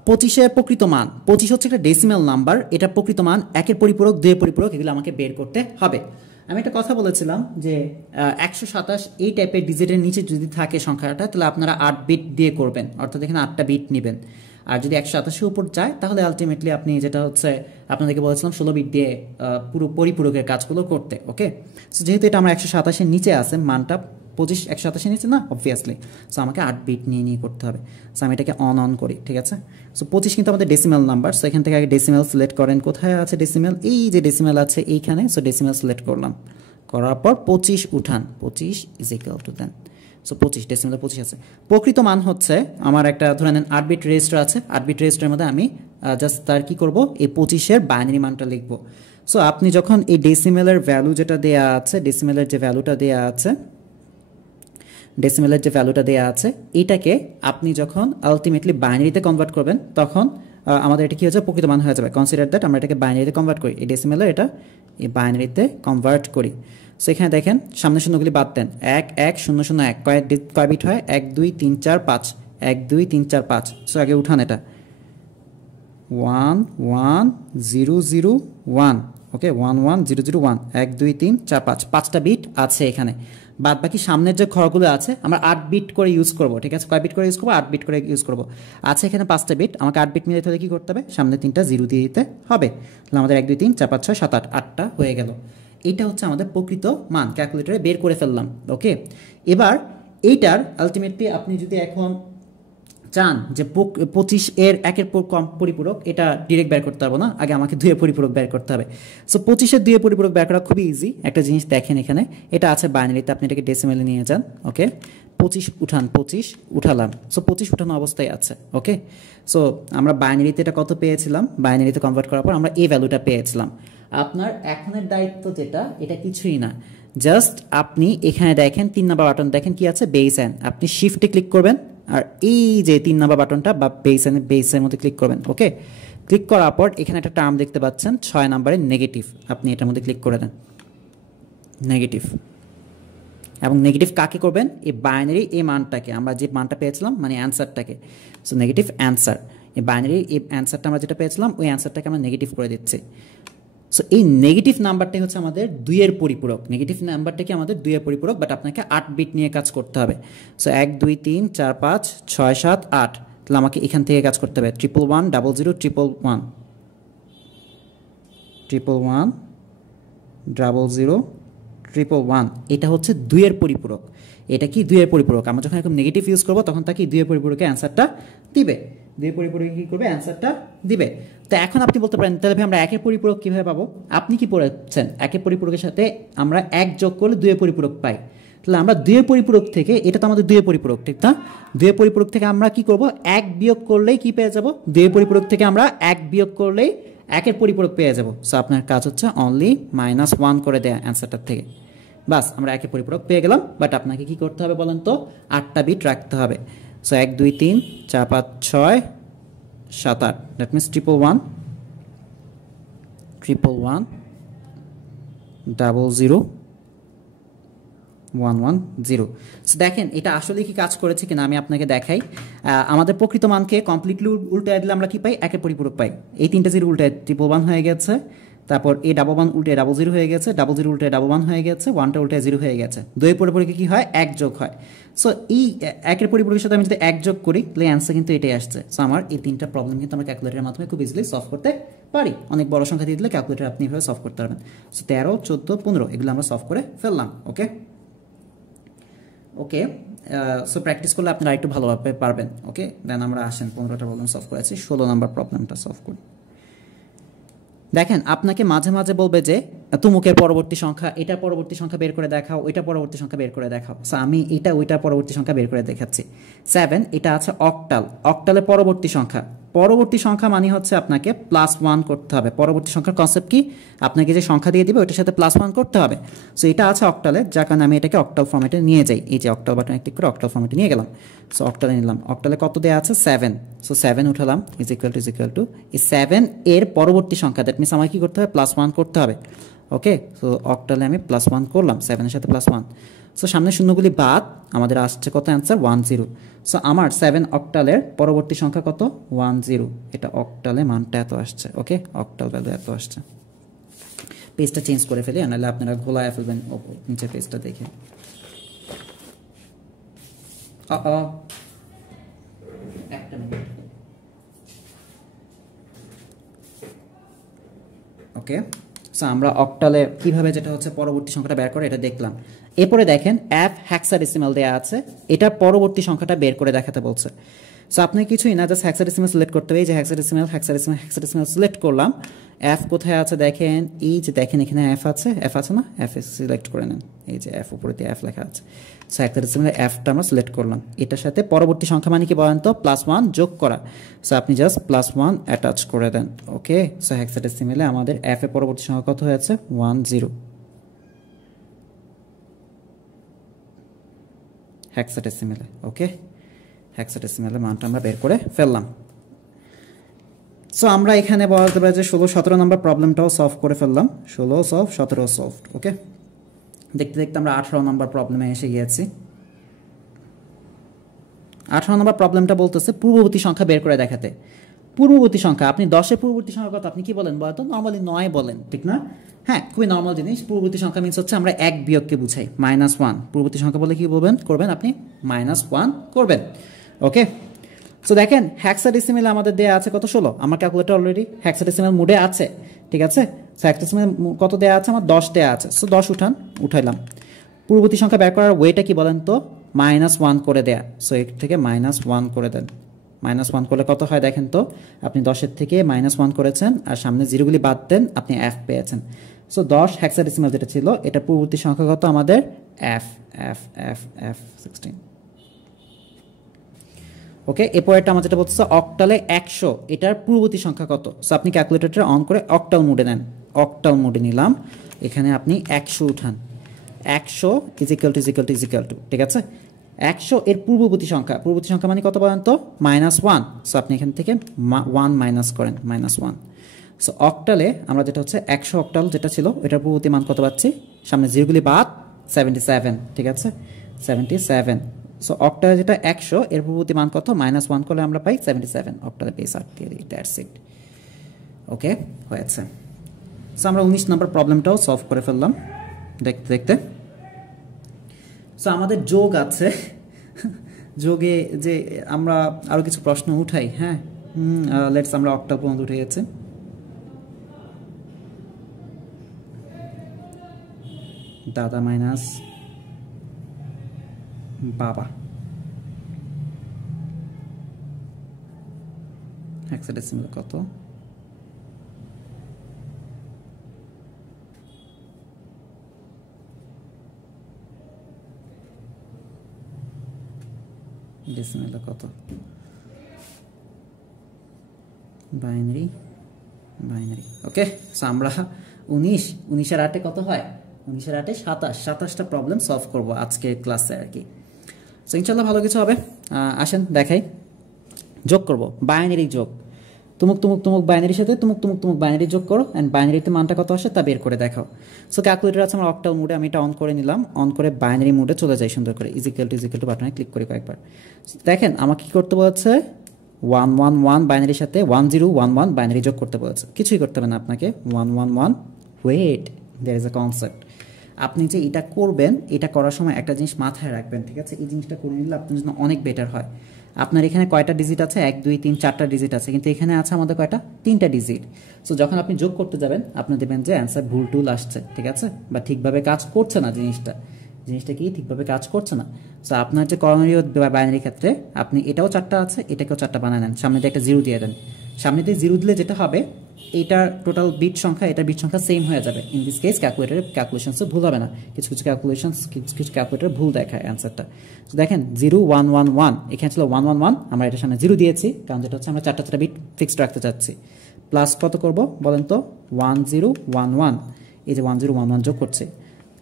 25-এর প্রকৃত মান, 25 হচ্ছে একটা ডেসিমাল নাম্বার, এটা প্রকৃত মান 1-এর পরিপূরক, 2-এর পরিপূরক, এগুলো আমাকে বের করতে হবে। আমি একটা কথা বলেছিলাম যে 127 এই টাইপের ডিজিটের নিচে যদি থাকে সংখ্যাটা, তাহলে আপনারা 8 বিট দিয়ে করবেন, অর্থাৎ এখানে 8টা বিট নেবেন। আর যদি 127-এর উপর যায় তাহলে আলটিমেটলি আপনি যেটা হচ্ছে আপনাদেরকে বলেছিলাম 16 বিট দিয়ে পুরো পরিপূরকের কাজগুলো করতে, ওকে। সো যেহেতু এটা আমার 127-এর নিচে আছে মানটা, 25 127-এর নিচে না অবভিয়াসলি, সো আমাকে 8 বিট নিয়ে করতে হবে। সো আমি এটাকে অন করি, ঠিক আছে। সো 25 কিন্তু আমাদের ডেসিমাল নাম্বার। সো এখান থেকে আগে ডেসিমাল সিলেক্ট করেন, কোথায় আছে ডেসিমাল, এই যে ডেসিমাল আছে এইখানে। সো ডেসিমাল সিলেক্ট করলাম, করার পর 25 উঠান, 25 is equal to then. So 25 ডেসিমালে 25 আছে। প্রকৃত মান হচ্ছে আমার একটা ধরে নেন 8 বিট রেজিস্টার আছে, 8 বিট রেজিস্টারের মধ্যে আমি জাস্ট তার কি করব, এই 25-এর বাইনারি মানটা লিখব। সো আপনি যখন এই ডেসিমালের ভ্যালু যেটা দেয়া আছে, ডেসিমালের যে ভ্যালুটা দেয়া আছে, ডেসিমালের যে ভ্যালুটা দেয়া আছে এটাকে আপনি যখন আলটিমেটলি বাইনারিতে কনভার্ট করবেন তখন আমাদের এটা কি হয়ে যাবে, প্রকৃত মান হয়ে যাবে। কনসিডার দ্যাট আমরা এটাকে বাইনারিতে কনভার্ট করি, এই ডেসিমালের এটা এই বাইনারিতে কনভার্ট করি। সো এখানে দেখেন সামনে শূন্যগুলি বাদ দেন, 1 1 0 0 1, কয় বিট হয়, 1 2 3 4 5, 1 2 3 4 5। সো আগে উঠান এটা 1 1 0 0 1, ওকে 1 1 0 0 1, 1 2 3 4 5, 5টা বিট আছে এখানে। বাদ বাকি সামনের যে ঘরগুলো আছে আমরা 8 বিট করে ইউজ করব, ঠিক আছে। কয় বিট করে ইউজ করব, 8 বিট করে ইউজ করব। আছে এখানে 5টা বিট, আমাকে 8 বিট মিলাতে হলে কি করতে হবে, সামনে 3টা 0 দিয়ে দিতে হবে। তাহলে আমাদের 1 2 3 4 5 6 7 8, 8টা হয়ে গেল। এইটা হচ্ছে আমাদের প্রকৃত মান, ক্যালকুলেটরে বের করে ফেললাম, ওকে। এবার এইটার আলটিমেটলি আপনি যদি এখন চান যে 25 এর একের পরিপূরক, এটা ডিরেক্ট বের করতে পারবো না, আগে আমাকে 2 এর পরিপূরক বের করতে হবে। সো 25 এর 2 এর পরিপূরক বের করা খুবই ইজি। একটা জিনিস দেখেন, এখানে এটা আছে বাইনারিতে, আপনি এটাকে ডেসিমেলে নিয়ে যান। ওকে, 25 উঠান, 25 উঠালাম। সো 25 উঠানো অবস্থায় আছে। ওকে, সো আমরা বাইনারিতে এটা কত পেয়েছিলাম, বাইনারিতে কনভার্ট করার পর আমরা এই ভ্যালুটা পেয়েছিলাম। আপনার এখনের দায়িত্ব যেটা, এটা কিছুই না, জাস্ট আপনি এখানে দেখেন 3 নাম্বার বাটন দেখেন কি আছে, বেস এন, আপনি শিফটে ক্লিক করবেন আর এই যে 3 নাম্বার বাটনটা বা বেসের মধ্যে ক্লিক করবেন। ওকে, ক্লিক করার পর এখানে একটা টার্ম দেখতে পাচ্ছেন 6 নাম্বারের নেগেটিভ, আপনি এটার মধ্যে ক্লিক করে দেন, নেগেটিভ। এবং নেগেটিভ কাকে করবেন, এই বাইনারি এই মানটাকে, আমরা যে মানটা পেয়েছিলাম মানে অ্যান্সারটাকে। সো নেগেটিভ অ্যান্সার, এই বাইনারি এই অ্যান্সারটা আমরা যেটা পেয়েছিলাম ওই অ্যান্সারটাকে আমরা নেগেটিভ করে দিচ্ছি। সো এই নেগেটিভ নাম্বারটাই হচ্ছে আমাদের 2 এর পরিপূরক, নেগেটিভ নাম্বারটাকে আমাদের 2 এর পরিপূরক, বাট আপনাকে 8 বিট নিয়ে কাজ করতে হবে। সো 1 2 3 4 5 6 7 8, তাহলে আমাকে এখান থেকে কাজ করতে হবে 111 00 111 111 00 111, এটা হচ্ছে 2 এর পরিপূরক। এটা কি 2 এর পরিপূরক, আমরা যখন এরকম নেগেটিভ ইউজ করবো তখন তাকে 2 এর পরিপূরকে অ্যান্সারটা দিবে, 2 এর পরিপূরকে কি করবে, অ্যান্সারটা দিবে। তো এখন আপনি বলতে পারেন তাহলে আমরা 1 এর পরিপূরক কিভাবে পাবো, আপনি কি পড়েছেন 1 এর পরিপূরকের সাথে আমরা 1 যোগ করলে 2 এর পরিপূরক পাই। তাহলে আমরা 2 এর পরিপূরক থেকে, এটা তো আমাদের 2 এর পরিপূরক ঠিক না, 2 এর পরিপূরক থেকে আমরা কি করব, 1 বিয়োগ করলেই কি পেয়ে যাব, 2 এর পরিপূরক থেকে আমরা 1 বিয়োগ করলেই 1 এর পরিপূরক পেয়ে যাব। সো আপনার কাজ হচ্ছে অনলি -1 করে দেয়া অ্যান্সারটার থেকে, বাস আমরা 1 এর পরিপূরক পেয়ে গেলাম। বাট আপনাকে কি করতে হবে বলেন তো, 8টা বিট রাখতে হবে। So 1 2 3 4 5 6 7 8, that means 111 111 00 110। সো দেখেন এটা আসলে কি কাজ করেছে কিনা আমি আপনাকে দেখাই। আমাদের প্রকৃত মানকে কমপ্লিটলি উল্টায় দিলে আমরা কি পাই, 1 এর পরিপূরক পাই। এই 3টা জিরো উল্টায় 111 হয়ে গেছে, তারপর এই 11 উল্টে 00 হয়ে গেছে, 00 উল্টে 11 হয়ে গেছে, 1টা উল্টে 0 হয়ে গেছে। 2 এর পরিপূরকে কি হয়, 1 যোগ হয়। সো এই 1 এর পরিপূরকের সাথে আমি যদি 1 যোগ করি তাহলে অ্যান্সার কিন্তু এটাই আসছে। সো আমার এই 3টা প্রবলেম কিন্তু আমরা ক্যালকুলেটরের মাধ্যমে খুব ইজিলি সলভ করতে পারি। অনেক বড় সংখ্যা দিয়ে দিলে ক্যালকুলেটর আপনি এভাবে সলভ করতে পারবেন। সো 13 14 15 এগুলো আমরা সলভ করে ফেললাম। ওকে ওকে, সো প্র্যাকটিস করলে আপনারা একটু ভালোভাবে পারবেন। ওকে, দেন আমরা আসেন 15টা প্রবলেম সলভ করেছি, 16 নম্বর প্রবলেমটা সলভ করি। দেখেন আপনাকে মাঝে মাঝে বলবে যে তুমুকের পরবর্তী সংখ্যা, এটা পরবর্তী সংখ্যা বের করে দেখাও, ওইটা পরবর্তী সংখ্যা বের করে দেখাও। সো আমি এটা ওইটা পরবর্তী সংখ্যা বের করে দেখাচ্ছি। 7 এটা আছে অক্টাল, অক্টালের পরবর্তী সংখ্যা, পরবর্তী সংখ্যা মানে হচ্ছে আপনাকে +1 করতে হবে। পরবর্তী সংখ্যার কনসেপ্ট কি, আপনাকে যে সংখ্যা দিয়ে দিবে ওইটার সাথে +1 করতে হবে। সো এটা আছে অক্টালে, যার কারণে আমি এটাকে অক্টাল ফর্মেটে নিয়ে যাই। এই যে অক্টাল বাটনে ক্লিক করে অক্টাল ফর্মেটে নিয়ে গেলাম। সো অক্টালে নিলাম, অক্টালে কত দেওয়া আছে 7। সো 7 উঠালাম ইজ ইকুয়াল টু এই 7 এর পরবর্তী সংখ্যা, দ্যাট মিনস আমাকে কি করতে হবে, +1 করতে হবে। ওকে, সো অক্টালে আমি +1 করলাম, 7 এর সাথে +1। সো সামনে শূন্যগুলি বাদ, আমাদের আসছে কত অ্যান্সার 10। সো আমার 7 অক্টালের পরবর্তী সংখ্যা কত, 10। এটা অক্টালে মানটা এত আসছে। ওকে, অক্টাল ভ্যালু এত আসছে। পেজটা চেঞ্জ করে ফেলি, নাহলে আপনারা ঘোলায় ফেলবেন নিচের পেজটা দেখে। একটা মিনিট। ওকে, সো আমরা অক্টালে কিভাবে যেটা হচ্ছে পরবর্তী সংখ্যাটা বের করে এটা দেখলাম। এরপরে দেখেন f হেক্সাডেসিমাল দেয়া আছে, এটার পরবর্তী সংখ্যাটা বের করে দেখাতে বলছে। সো আপনি কিছুই না, জাস্ট হেক্সাডেসিমাল সিলেক্ট করতে হবে। এই যে হেক্সাডেসিমাল হেক্সাডেসিমাল হেক্সাডেসিমাল সিলেক্ট করলাম। f কোথায় আছে দেখেন, এই যে দেখেন এখানে f আছে, f আছে না, f সিলেক্ট করে নেন। এই যে f উপরে দিয়ে f লেখা আছে। সো হেক্সাডেসিমাল fটা আমরা সিলেক্ট করলাম। এটার সাথে পরবর্তী সংখ্যা মানে কি বলেন তো, +1 যোগ করা। সো আপনি জাস্ট +1 অ্যাটাচ করে দেন। ওকে, সো হেক্সাডেসিমালে আমাদের f এর পরবর্তী সংখ্যা কত হয়েছে, 10 হেক্সাডেসিমালে। ওকে, হেক্সাডেসিমালের মানটা আমরা বের করে ফেললাম। সো আমরা এখানে বলতে পারি যে 16 17 নম্বর প্রবলেমটাও সলভ করে ফেললাম। 16 সলভ, 17 সলভ। ওকে, দেখতে দেখতে আমরা 18 নম্বর প্রবলেমে এসে গিয়েছি। 18 নম্বর প্রবলেমটা বলতেছে পূর্ববর্তী সংখ্যা বের করে দেখাতে। পূর্ববর্তী সংখ্যা, আপনি 10 পূর্ববর্তী সংখ্যা কত আপনি কি বলেন বলতো, নর্মালি 9 বলেন, ঠিক না? হ্যাঁ, খুবই নর্মাল জিনিস। পূর্ববর্তী সংখ্যা মিনস হচ্ছে আমরা 1 বিয়োগকে বুঝাই, -1। পূর্ববর্তী সংখ্যা বলে কি করবেন আপনি, -1 করবেন। ওকে, সো দেখেন হেক্সাডেসিমাল আমাদের দেয়া আছে কত, 16। আমার ক্যালকুলেটর অলরেডি হেক্সাডেসিমাল মোডে আছে, ঠিক আছে? সো হেক্সাডেসিমাল কত দেয়া আছে, আমার 10 দেয়া আছে। সো 10 উঠাইলাম। পূর্ববর্তী সংখ্যা বের করার ওয়েটা কি বলেন তো, -1 করে দেয়া। সো এর থেকে -1 করে দেন। -1 করলে কত হয় দেখেন তো, আপনি 10-এর থেকে -1 করেছেন আর সামনে জিরোগুলি বাদ দেন, আপনি f পেয়েছেন। সো 10 হেক্সাডেসিমাল যেটা ছিল এটা পূর্ববর্তী সংখ্যা কত আমাদের f f f f 16। ওকে, এরপরটা আমার যেটা বলতেছে অক্টালে 100, এটার পূর্ববর্তী সংখ্যা কত। সো আপনি ক্যালকুলেটরটা অন করে অক্টাল মোডে নেন, অক্টাল মোডে নিলাম, এখানে আপনি 100 উঠান, 100 ইজ ইকুয়াল টু, ঠিক আছে। 100 এর পূর্ববর্তী সংখ্যা মানে কত বলেন তো, -1। সো আপনি এখান থেকে 1 মাইনাস করেন, -1। সো অক্টালে আমরা যেটা হচ্ছে 100 অক্টাল যেটা ছিল এটার পূর্ববর্তী মান কত পাচ্ছি, সামনে জিরোগুলি বাদ 77, ঠিক আছে 77। সো অক্টালে যেটা 100 এর পূর্ববর্তী মান কত, -1 করলে আমরা পাই 77, অক্টালে বেস 8 দিয়ে দিই, দ্যাটস ইট। ওকে, হয়েছে। সো আমরা 19 নম্বর প্রবলেমটাও সলভ করে ফেললাম দেখতে দেখতে। সো আমাদের যোগ আছে, যোগে যে আমরা আরও কিছু প্রশ্ন উঠাই, হ্যাঁ লেটস আমরা অক্টাল পর্যন্ত উঠে গেছে। দাদা মাইনাস বাবা, হেক্সাডেসিমাল কত, ডেসিমাল কত, বাইনারি। ওকে, সো আমরা 19 আর 8 কত হয়, 19 আর 8 27টা প্রবলেম সলভ করব আজকে ক্লাসে আর কি। সো ইনশাল্লাহ ভালো কিছু হবে। আসেন দেখাই, যোগ করব, বাইনারি যোগ, তুমুক বাইনারির সাথে তুমুক বাইনারি যোগ করো অ্যান্ড বাইনারিতে মানটা কত আসে তা বের করে দেখাও। সো ক্যালকুলেটর আছে আমার অক্টাল মোডে, আমি এটা অন করে নিলাম, অন করে বাইনারি মোডে চলে যাই সুন্দর করে, ইজিক্যাল টু বাটনে ক্লিক করি কয়েকবার। দেখেন আমাকে কি করতে বলেছে, 111 বাইনারির সাথে 1011 বাইনারি যোগ করতে বলেছে, কিছুই করতে হবে না আপনাকে, 111 wait, there is a concept. আপনি যে এটা করবেন, এটা করার সময় একটা জিনিস মাথায় রাখবেন, ঠিক আছে, এই জিনিসটা করে নিলে আপনার জন্য অনেক বেটার হয়। আপনার এখানে কয়টা ডিজিট আছে, 1 2 3 4টা ডিজিট আছে, কিন্তু এখানে আছে আমাদের কয়টা, 3টা ডিজিট। সো যখন আপনি যোগ করতে যাবেন আপনি দেখবেন যে অ্যান্সার ভুল টুল আসছে, ঠিক আছে, বা ঠিকভাবে কাজ করছে না, জিনিসটা কি ঠিকভাবে কাজ করছে না। সো আপনার যে করণীয় বাইনারি ক্ষেত্রে, আপনি এটাও 4টা আছে, এটাকেও 4টা বানায় নেন, সামনে দিয়ে একটা জিরো দিয়ে দেন। সামনে দিয়ে জিরো দিলে যেটা হবে, এইটার টোটাল বিট সংখ্যা এটার বিট সংখ্যা সেম হয়ে যাবে। ইন দিস কেস ক্যালকুলেটরের ক্যালকুলেশনসে ভুল হবে না, কিছু ক্যালকুলেটর ভুল দেখায় অ্যান্সারটা। তো দেখেন 0111 এখানে ছিল 111, আমরা এটার সামনে জিরো দিয়েছি কারণ যেটা হচ্ছে আমরা 4টা বিট ফিক্সড রাখতে চাচ্ছি। প্লাস কত করব বলেন তো, 1011, এই যে 1011 যোগ করছে।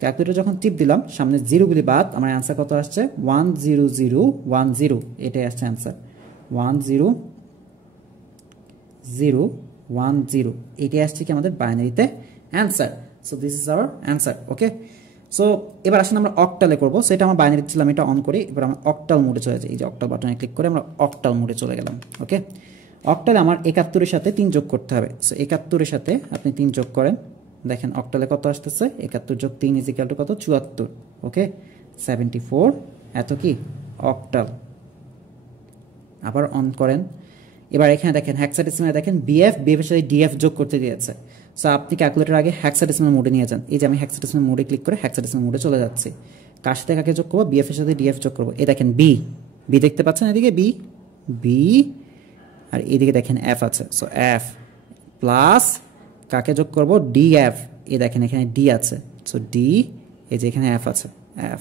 ক্যালকুলেটর যখন টিপ দিলাম সামনে জিরোগুলি বাদ, আমার অ্যান্সার কত আসছে, 10010, এটাই আসছে অ্যান্সার, 10010, এটাই আসছে কি আমাদের বাইনারিতে answer. So this is our answer. Okay, so এবার আসলে আমরা অক্টালে করবো, সেটা আমার বাইনারি ছিলাম, এটা অন করি, এবার আমরা অক্টাল মোডে চলে যাই, এই যে অক্টাল বাটনে ক্লিক করে আমরা অক্টাল মোডে চলে গেলাম। ওকে, অক্টালে আমার 71-এর সাথে 3 যোগ করতে হবে। সো 71-এর সাথে আপনি 3 যোগ করেন, দেখেন অক্টালে কত আসতেছে, 71 যোগ 3 ইজ ইকুয়াল টু কত, 74। ওকে, 74, এত কি অক্টাল। আবার অন করেন, এবার এখানে দেখেন হেক্সাডেসিমালে দেখেন বিএফ এর সাথে ডিএফ যোগ করতে দিয়েছে। সো আপনি ক্যালকুলেটর আগে হেক্সাডেসিমাল মোডে নিয়ে যান, এই যে আমি হেক্সাডেসিমাল মোডে ক্লিক করে হেক্সাডেসিমাল মোডে চলে যাচ্ছি। কার সাথে কাকে যোগ করবো, বিএফ এর সাথে ডিএফ যোগ করবো। এই দেখেন বি দেখতে পাচ্ছেন, এদিকে বি আর এদিকে দেখেন এফ আছে। সো এফ প্লাস কাকে যোগ করবো, ডিএফ, এই দেখেন এখানে ডি আছে। সো ডি, এই যে এখানে এফ আছে, F,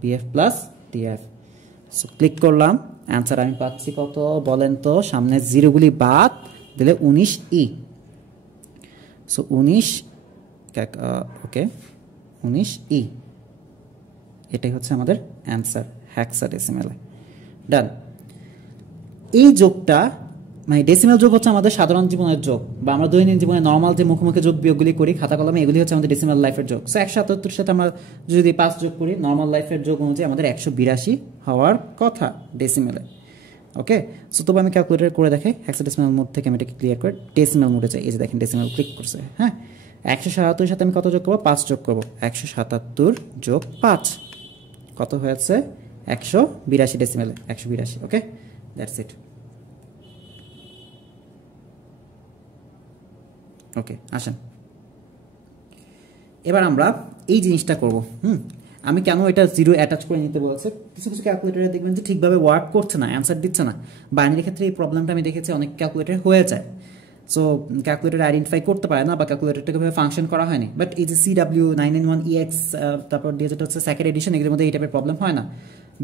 BF plus DF. So click করলাম, অ্যান্সার আমি পাচ্ছি কত বলেন তো, সামনে জিরোগুলি বাদ দিলে 19E। সো 19, ওকে 19E, এটাই হচ্ছে আমাদের অ্যান্সার হেক্সাডেসিমালে। ডান। এই যোগটা মানে ডেসিমাল যোগ হচ্ছে আমাদের সাধারণ জীবনের যোগ, বা আমরা দৈনন্দিন জীবনে নর্মাল যে মুখোমুখি যোগ বিয়োগগুলি করি খাতা কলমে, এগুলি হচ্ছে আমাদের ডেসিমাল লাইফের যোগ। সো 177 সাথে আমরা যদি 5 যোগ করি, নর্মাল লাইফের যোগ অনুযায়ী আমাদের 182 হওয়ার কথা ডেসিমালে। ওকে, সো তবে আমি ক্যালকুলেটর করে দেখাই, হেক্সাডেসিমাল মোড থেকে আমি এটাকে ক্লিয়ার করে ডেসিমাল মোডে যাই। এই যে দেখেন ডেসিমাল ক্লিক করছে, হ্যাঁ 177 সাথে আমি কত যোগ করবো, 5 যোগ করবো, 177 যোগ 5 কত হয়েছে, 182 ডেসিমালে, 182। ওকে, দ্যাটস ইট। ওকে, আসেন এবার আমরা এই জিনিসটা করব। আমি কেন এটা 0 অ্যাটাচ করে নিতে বলছে, কিছু কিছু ক্যালকুলেটরে দেখবেন যে ঠিকভাবে ওয়ার্ক করছে না, অ্যান্সার দিচ্ছে না। বাইনারি ক্ষেত্রে এই প্রবলেমটা আমি দেখেছি অনেক ক্যালকুলেটর হয়ে যায়। সো ক্যালকুলেটর আইডেন্টিফাই করতে পারে না বা ক্যালকুলেটরটাকে ভাবে ফাংশন করা হয়নি। বাট এই যে CW991EX তারপর দিয়ে যেটা হচ্ছে সেকেন্ড এডিশন, এগুলোর মধ্যে এই টাইপের প্রবলেম হয় না।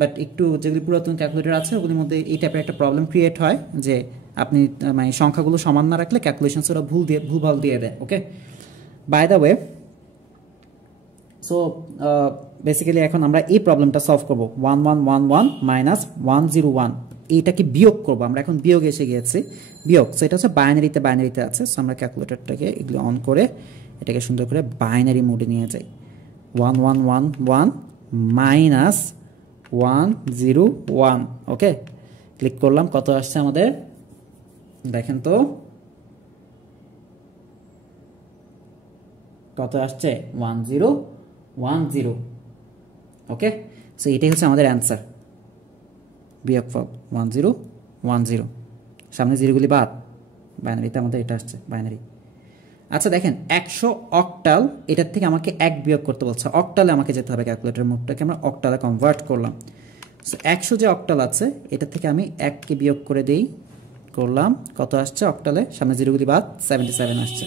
বাট একটু যেগুলি পুরাতন ক্যালকুলেটর আছে ওগুলির মধ্যে এই টাইপের একটা প্রবলেম ক্রিয়েট হয় যে আপনি মানে সংখ্যাগুলো সমান না রাখলে ক্যালকুলেশনস ওরা ভুলভাল দিয়ে দেয়। Okay, by the way, so basically এখন আমরা এই প্রবলেমটা সলভ করবো। 1111 মাইনাস 101 এইটাকে বিয়োগ করবো আমরা, এখন বিয়োগ এসে গিয়েছে, বিয়োগ। সো এটা হচ্ছে বাইনারিতে আছে। সো আমরা ক্যালকুলেটরটাকে এগুলো অন করে এটাকে সুন্দর করে বাইনারি মোডে নিয়ে যাই। 1111 মাইনাস 101, ওকে, ক্লিক করলাম। কত আসছে আমাদের দেখেন তো, কত আসছে 1010। ওকে, সো এটাই হচ্ছে আমাদের অ্যান্সার, বিয়োগফল 1010। সামনে জিরোগুলি বাদ, বাইনারিতে আমাদের এটা আসছে বাইনারি। আচ্ছা দেখেন 100 অক্টাল, এটার থেকে আমাকে 1 বিয়োগ করতে বলছে, অক্টালে আমাকে যেতে হবে। ক্যালকুলেটর মোডটাকে আমরা অক্টালে কনভার্ট করলাম। সো 100 যে অক্টাল আছে এটা থেকে আমি 1কে বিয়োগ করে দিই, করলাম। কত আসছে অক্টালে, সামনে জিরোগুলি বাদ, 77 আসছে।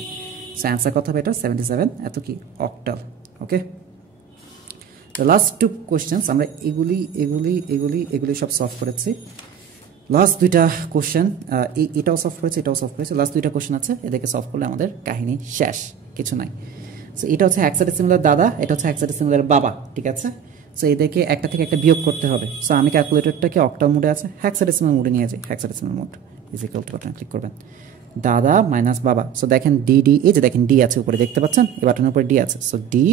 সো অ্যান্সার কত হবে এটা 77, এত কি অক্টাল। ওকে, তো লাস্ট 2 কোশ্চেন্স আমরা এগুলি সব সলভ করেছি। লাস্ট 2টা কোশ্চেন, এটাও সলভ করেছে, এটাও সলভ করেছে। লাস্ট 2টা কোশ্চেন আছে, এদেরকে সলভ করলে আমাদের কাহিনী শেষ, কিছু নাই। সো এটা হচ্ছে হেক্সাডেসিমালের দাদা, এটা হচ্ছে হেক্সাডেসিমালের বাবা, ঠিক আছে। সো এদেরকে একটা থেকে একটা বিয়োগ করতে হবে। সো আমি ক্যালকুলেটরটাকে অক্টাল মোডে আছে, হেক্সাডেসিমাল মোডে নিয়ে যাই। Hexadecimal mode is equal two button click করবেন, দাদা মাইনাস বাবা। সো দেখেন ডি, এই যে দেখেন ডি আছে উপরে, দেখতে পাচ্ছেন এই বাটনের উপর ডি আছে। সো ডি,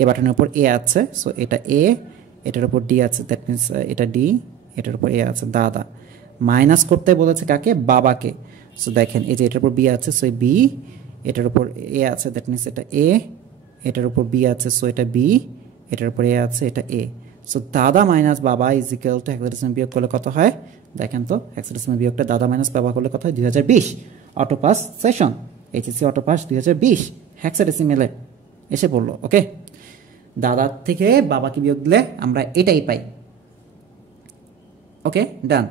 এ বাটনের উপর এ আছে। সো এটা এ, এটার উপর ডি আছে, দ্যাট মিনস এটা ডি, এটার উপর এ আছে, দাদা। মাইনাস করতে বলেছে কাকে, বাবাকে। সো দেখেন এই যে এটার উপর বি আছে, সো বি, এটার উপর এ আছে, দ্যাট মিনস এটা এ, এটার উপর বি আছে, সো এটা বি, এটার উপর এ আছে, এটা এ। সো দাদা মাইনাস বাবা ইজ ইকুয়াল টু হেক্সাডেসিমাল বিয়োগ করলে কত হয় দেখেন তো, হেক্সাডেসিমাল বিয়োগটা দাদা মাইনাস বাবা করলে কত হয় 2020। অটোপাস সেশন, এইচএসসি অটোপাস 2020 হেক্সাডেসিমালে এসে পড়লো। ওকে, দাদার থেকে বাবাকে বিয়োগ দিলে আমরা এটাই পাই। ওকে, ডান।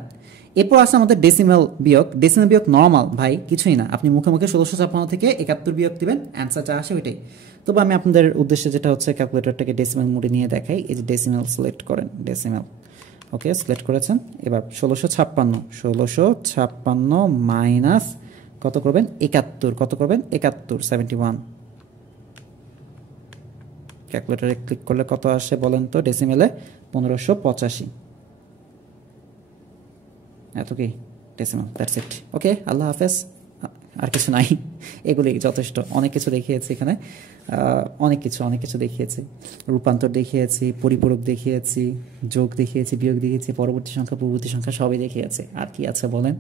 এরপর আছে আমাদের ডেসিমাল বিয়োগ। ডেসিমাল বিয়োগ নর্মাল ভাই, কিছুই না, আপনি মুখে মুখে 1656 থেকে 71 বিয়োগ দিবেন, অ্যান্সার যা আসে ওইটাই। তবে আমি আপনাদের উদ্দেশ্যে যেটা হচ্ছে ক্যালকুলেটরটাকে ডেসিমাল মোডে নিয়ে দেখাই। এই যে ডেসিমাল সিলেক্ট করেন, ডেসিমাল, ওকে, সিলেক্ট করেছেন। এবার 1656 মাইনাস কত করবেন 71, কত করবেন 71, 71। ক্যালকুলেটরে ক্লিক করলে কত আসে বলেন তো ডেসিমেলে, 1585। এত কি ডেসিমাল, দ্যাটস ইট। ওকে, আল্লাহ হাফেজ, আর কিছু নাই, এগুলি যথেষ্ট। অনেক কিছু দেখিয়েছি এখানে, অনেক কিছু দেখিয়েছি, রূপান্তর দেখিয়েছি, পরিপূরক দেখিয়েছি, যোগ দেখিয়েছি, বিয়োগ দেখিয়েছি, পরবর্তী সংখ্যা পূর্ববর্তী সংখ্যা সবই দেখিয়েছি। আর কি আছে বলেন।